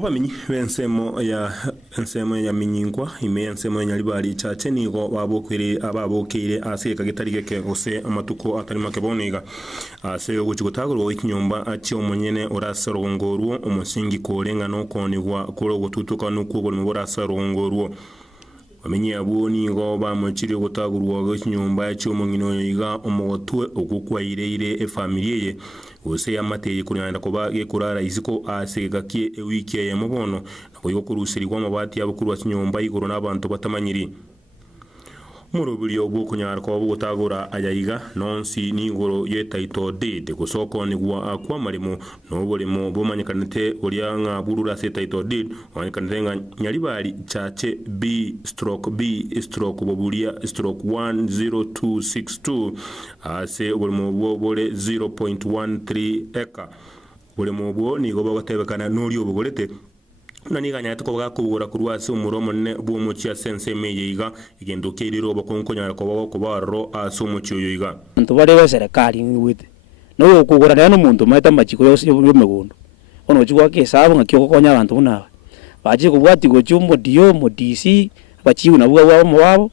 Abamenyi b'ensemo ya minyingwa ime ensemo ya Nyaribari chache nigo ababokire ase kagetari geke gose amatuko atari make boniga ase guchigotagurwa ikinyomba achi omonyene orasarongorwo omusingi korenga no konigwa kuro gututuka nuko buri murasarongorwo bamenyi abo nigo bamuchiri gutagurwa ikinyomba achi omongino yiga omogotwe ogukwaire efamilie ye ose yamateye kunyanda kuba gekurara iziko ase gakie ewiki ya mubono nakoyo kurusirwa amabati y'abukuru akinyomba igoro n'abantu batamanyiri murubiri obwo kunyara ko butagura ayayiga nonsi ningoro yetaito deed gusoko nigwa akwa marimo no bolimo bomanyakanete olyanga burura setaito deed wanyakanenga Nyaribari chache B/bobulia/10262 ase bolimo bole 0.13 eka bolimo bwo nigo bagatebekana nuri obugolete naniga tuko bakubura kurwase umuromo ne bw'umuci sense meyiga igendo kiriro bakonkonyara ko baro asumuci yoyiga nto barebe serikali ngwite no kugura rero umuntu mahita machiko yose y'umugondo ono chigwa kesabo ngakyo konya abantu bunaba baje kubwati go cyumbo dio mo DC bachiwe na bwa wabo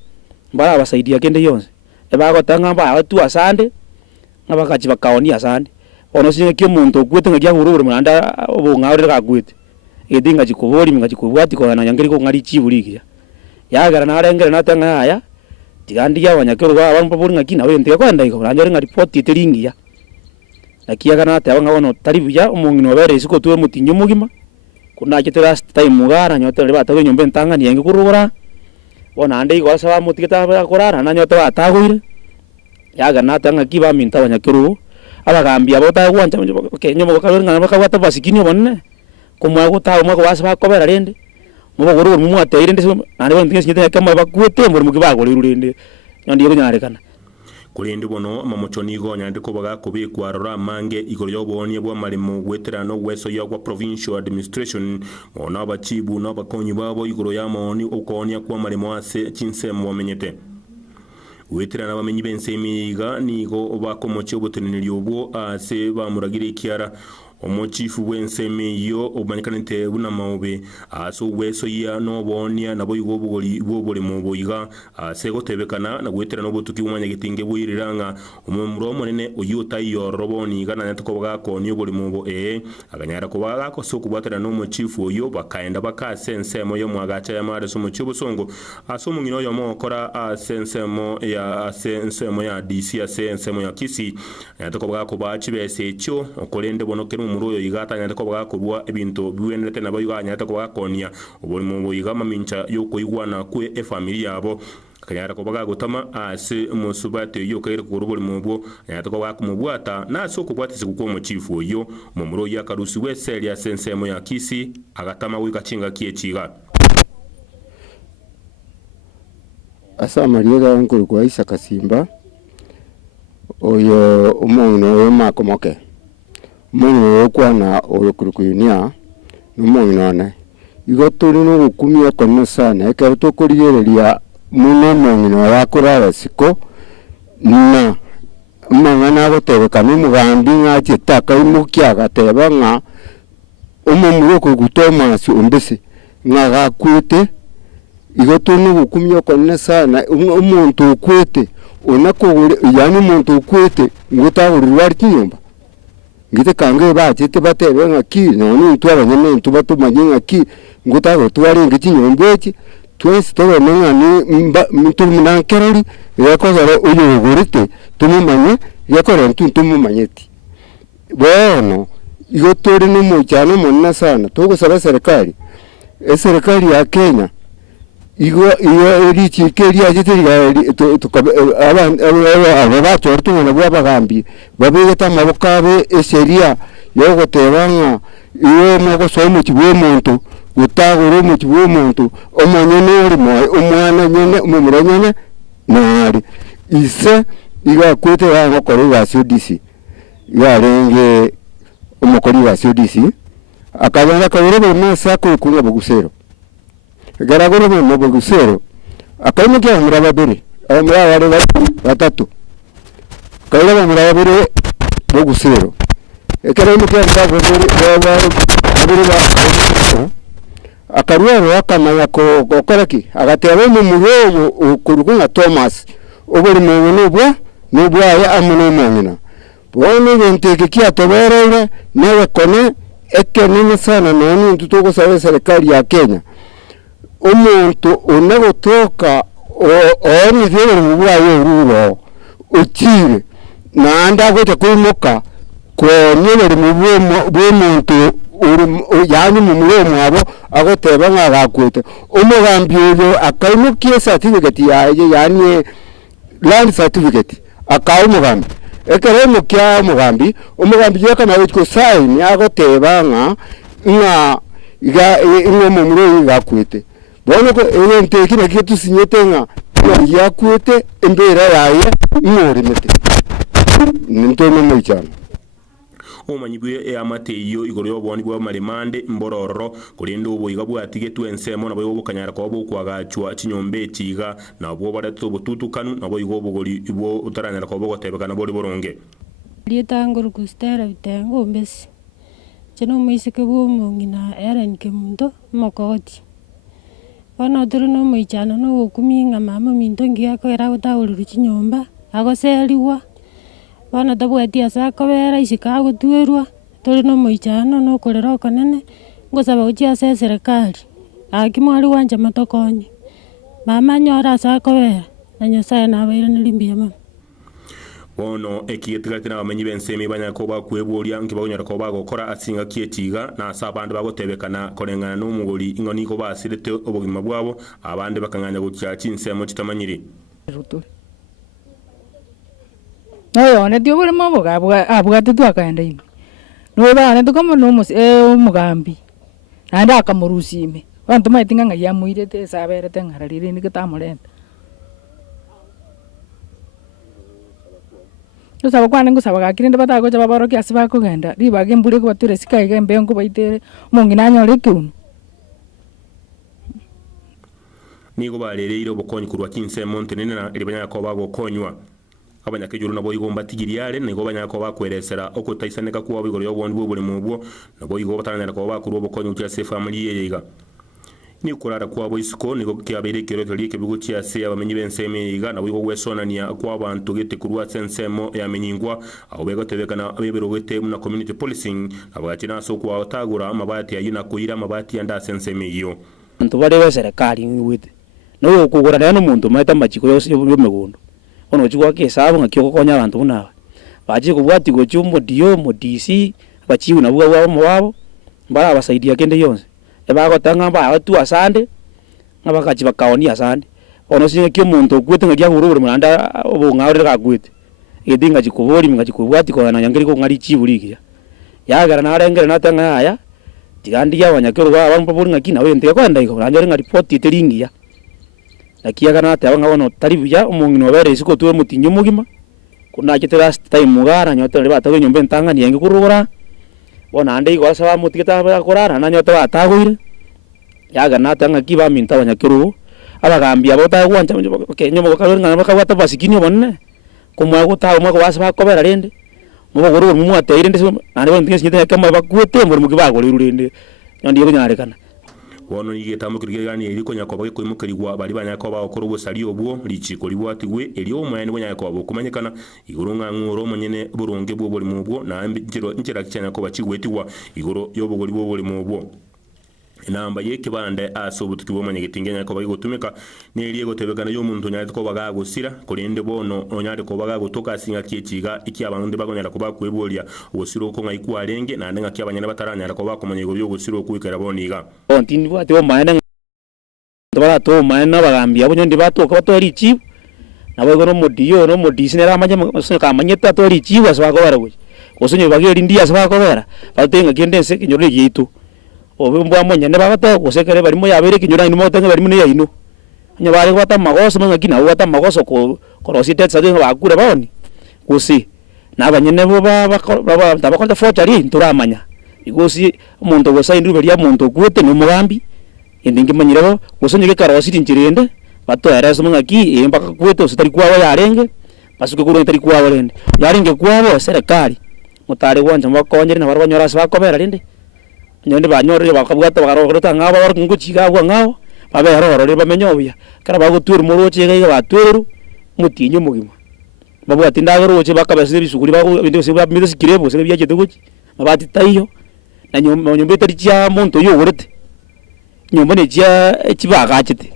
mbara basaidia kende yonse ebagotanga ba tu asande ngabakachi bakaoni asande ono sinye kyo muntu gwete ngakya ngurubure mulanda obungaure kagwete edinga jikubori ngajikubwati ko na nyangeri ko ngari chibulikia yagara na arengera natanga aya tigandi ya wanyakero ba abantu buri ngakina we ndike kwanda iko nanjore ngari report itelingia nakiyaga na ate abangabono taribuya umungino bere isiko tuwe mutinyo mugima kuna kitera time mugara nyotele batawe nyombe ntanga niyange kurubura bona ande iko asaba mutiketa bakorara na nyote batagwire yaga natanga kiba minta wanyakero abagambia botagwanja kenyo bakabere ngana bakabata basikini bonne kumwa gutaho mwa kwasaba kobera rende mubogoro mu ateire ndese nane bantinge sinyete kama bakwete muri mukibagore rurende nyandiye kunyarekana kurinde bono mamuchoni go nyande ko baga kubikwa rora mange igoro yobonye bwa marimo gweterano weso yagwa provincial administration mona bachibu no bakonyi babo igoro yamoni ukonya kwa marimo ase chinsemo wamenyete weterana bamenyi bensemiga nigo bakomoche obuteneri obwo ase bamuragire ikiara omochifu wenseme yo obanyakanete buna maube aso weso ya no bonia nabo igobugori bobole mu boyiga ase gotebekana na gwetera no botuki umanya gitinge bwiriranga omumuro monene oyuta yo roboni gana natako bagako ni boli mu bo aganyara ko bagako so kubatera no mochifu oyo bakaenda bakasensemo yo mwagacha ya mare so mochibu songo aso mungino yo mokora asensemo ya DC asensemo ya Kisi natako bagako bachibese cyo okolende bono muroyo igata nyata ko bagakorwa ebintu biwenete nabo yanyata ko bagakonia obuli mu yigama mincha yoko igwana ku family yabo kanyara ko bagagotama ase musubate yo kaire ko rubuli mu bwo nyata ko bakumubwata naso ko bwatise kuko mu chifu yo mu muroyo yakarusi weseli ya sensemo ya Kisi agatama wikachinga kiechiga asa mariega nkuru kwa Isa Kasimba oyo umuntu wemakomoke mwana wokwana oyokurukunia numongina igoturi no gukumia kono sana ekaruto kurigereria muno mongina wakurara siko na mangana gotebeka n'umugambi ngakitaka imukia gateba nga umumuro ko gutoma si umbese ngaga kwete igoturi no gukumia kono sana umuntu kwete onako yani umuntu kwete ngotahurira kinyomba ngite kange bachite batebe ngaki none twabanyene ntubatumanye ngaki ngutago twari ngikinyombechi twese tobamenga ni mtumuna kerori yakozara uyu gorite tumumanye yakora ntumumanyeti bono yotori no mucyano monna sana tugusaba serikali ya Kenya iyo erichi keri agitiriga abantu tubona bwabagambi babegeta mabokabe eseria yo gotebanga iyo moko somo kibwe muntu utaguru mu kibwe muntu omonyene uri moyo umwana nyene umumuranyene nari ise iga kwete wango koriga CDC yarenge umukoriga CDC akabanga kabere mesa ko kunya bugusero garagoro mu bugusero akayimo kya murababere abamurabare batatu kayira murabare bugusero ekere mu kya murabare babiri ba akarwero akamanya kokoraki agateba mu muroyo ukurugunga Thomas obuli mu nubwa ya amuno mongina bone genteke kia toberere newe kone nini sana nani ntutuko sawe serikali ya Kenya umuntu unagotoka oni vile mubwa yo ruro utire na anda gote kumuka kwa nyene mubwe muntu yani mumulo mwabo agoteba ngagakwete umugambi uyo akaimukie certificate yaje yani land certificate akaumugambi ekere mukia umugambi yaka nawe ko sign agoteba nga ingo mumulo gakwete bono ko ente kina kitu sinyete nga yakwete imbera yaye muri mete nintono muchana omanyibwe amateyo igoro yoboni bwa marimande mbororo kurinda ubuyiga bwatigitwe ensemo nabo yobukanyara kwa bwokwagachwa chinyombe chiga nabo barato bututukanu nabo yigo bugori ibo utaranira kwa bwotebekana bori boronge lietangor kustera bitengo mbesi cheno muisike bwo mongina eren kemundo mokoti bana turu no muichana no okuminga mama minto ngia ko era gotawuru chinyomba agoseliwa bana tabwati asa kobera isika gotwerwa turi no muichana no korera kanene ngosaba uchi asa serikali akimwari wanje matokonye mama nyora asa kobera na nyasaye na bayira nilimbia mama bono ekiyetigatina bamenyi bensemi banyako bakwebulya nkibagonyera ko bagokora asinga kietiga na asabandi bagotebekana korengana n'umugori ingoni ko basirete obugima bwabo abandi bakanganya gutyachi nsemo kitamanyiri no ne dio bole mabo abwa twakaenda ime no bana tukomo no umugambi nanda akamurusime bantu maitinga ngaya muirete saberete ngararire nikitamurenda usaba kwana ngusaba gakirinde batagoja babaro kyasi bakugenda ribage mbure ko bature sikaige mbengo baitere mongina nyore kyunu nigo barereire obukonyi kurwa kinsemo ntenene na libanya ko bagokonywa abanyakejuru nabo igomba tigiriare nigo banyako bakweresera okutaisaneka kuwa bigoro yobondi bwo mubwo nabo igomba tanana ko bakurwa obukonyi kya se family yega ni kurara kwa boisiko niko kyabere kero tolike bigo kya se abamenyi benseme yiga nabo igo wesonania kwa abantu gete kurwa sensemo yamenyingwa aho begotebekana abebero gete na community policing abagakina so kwa otagura amabati ayina kuira amabati anda senseme iyo ntu bare serikali ngwite no okugura rano muntu maita machiko yose yomegundo ono chukwa kesabo ngakyo konya abantu nawe baje kubwati go chumbo dio mo DC bachiu na bwa wabo bara basaidia kende yonse ebago tanga ba tu asande ngabakachi bakaoni asande ono sinye kyo muntu kwete ngajya ngurubure manda obo ngawre gakwete edinga chikubori ngachikubwati ko na nyangeri ko ngari chiburikia yagara na arengere natanga aya tigandi ya wanyakero ba bambaburi ngakina wende kwanda iko nanjore ngari report iteringia akiyaga nate abangabona taribya umungino wabere isiko tuwe mutinyo mugima kuna kitera time mugara nyoto le batago nyombe ntanga nienge kurura bona ande igwa saba mutiketa bakorara na nyoto batagwire yaga nate ngakiba minta abanyakiru abagambia bota gwanja kenyo bakarura ngana bakawata basikini bonne kumwa gutawo mwako basa bakobera rende mubogoro mu ateire ndese ande bontinge sinyete kama bakwete muri mugibagore rurende ndi yego nyarekana wono yigetamukirige gani eriko nyakoba kwimukirigwa bali banyakoba okora ubusali obwo lichiko libwatigwe elio mwene bonyakoba kumanyekana igurunga nguro munyene burunge bwo buli mubwo na njira cyane ko bachigwetigwa iguro yobugori bwo buli mubwo inamba yeke bande asobutuki bomanye gitingenya ko bagigotumika neliye gotebekana yo muntu nyari ko bagagusira kurinde bono onyari ko bagagutoka singa kiekiga iki abandi bagonyara ko bakwebulya ubusiro ko ngayikwa renge na ndenga kyabanyana bataranyara ko bakomanye go byo gusiro kwikera boniga ontindi bwate bo mayana ndabara to mayana bagambia abo nyondi batoka batori chi nabo go no modiyo no modisi nera amanye kamanyeta tori chi wasaba ko baragwe kosunyo bageri ndia saba ko bara batenga kiendense kinyore yitu obumba monye ne bagata kusekere barimo yabere kinyura ino motenge barimo ne yaino nya bare kwata magoso manga kina wata magoso ko korosite tsade bakura bawoni kusi nabanyene bo babakonta forgery nturamanya igusi umuntu go saindi bari ya muntu kwete no mugambi indingi manyirebo kusonye karosite njirende bato yaraso manga ki embaka kwete usitari kwawa yarenge basuke kuru ntari kwawa rende yarenge kwawa serikali mutare gwanja makonyere na barabanyora bakobera rende nyonde banyore bakabwata bagarogota ngaba bar nguchiga bwa ngao babe haroro bamenyobya kara bagutwira muroche gaiga batweru mutinyo mugima babwati ndagaroche bakabasire bisuguri bago binde se bamide sikirebo se byaje tuguchi mabati tayo na nyombe tari cia muntu yo urete nyomba ne cia kibagachite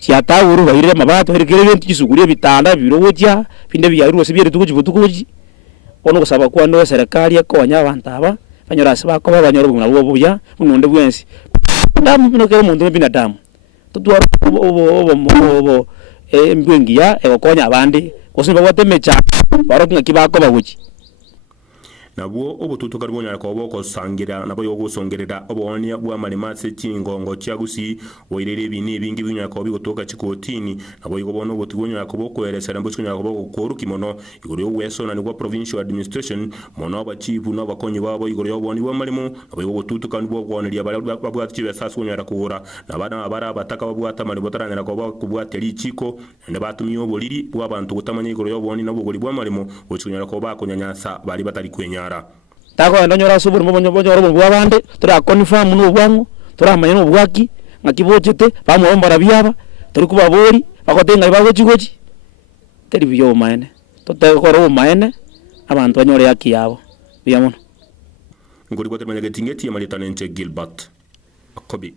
cia tawuru baire mabati herikere bintu kisuguri bitanda birogocha binde byaru se byere tuguchi butuguchi ono kusaba kwa no serikali yakonya abantu aba banyora se bakoba banyora bumuna bubya unonde bwensi damu bino kero muntu binadamu tutwara obo mbwengiya ekokonya abandi kusimba watemecha barokinga kibako baguchi nabwo obututuka rwonyara ko boko sangira nabo yo gusongerera obonia bwa malimatse kingongo cyagusi oirere bini bingi binyara ko bigotoka chikotini nabo yigobona obutugonyara ko bokoeresera mbucho nyara ko boko kimono igoro yo weso na nigwa provincial administration mono abachibu no bakonyi babo igoro yo boni bwa malimo nabo yobututuka nibwo bwoneria babwati besasu nyara kugura nabana abara abataka babwata mali botaranira ko bakubwateri chiko ne batumiyo boliri bwa bantu gutamanya igoro yo boni nabo gori bwa malimo ochunyara ko bakonyanyasa bali batari kwenya tako ndonyora subur mo bonyo robo abande tura confirm no bwangu tura manya no bwaki ngakibochete bamwe bombara byaba turi kubabori bakotenga bagochigochi teri byo maene totekoro maene abantu banyore yaki yabo biyamono ngori botemanya getingeti ya Maritana Nche Gilbert Akobi.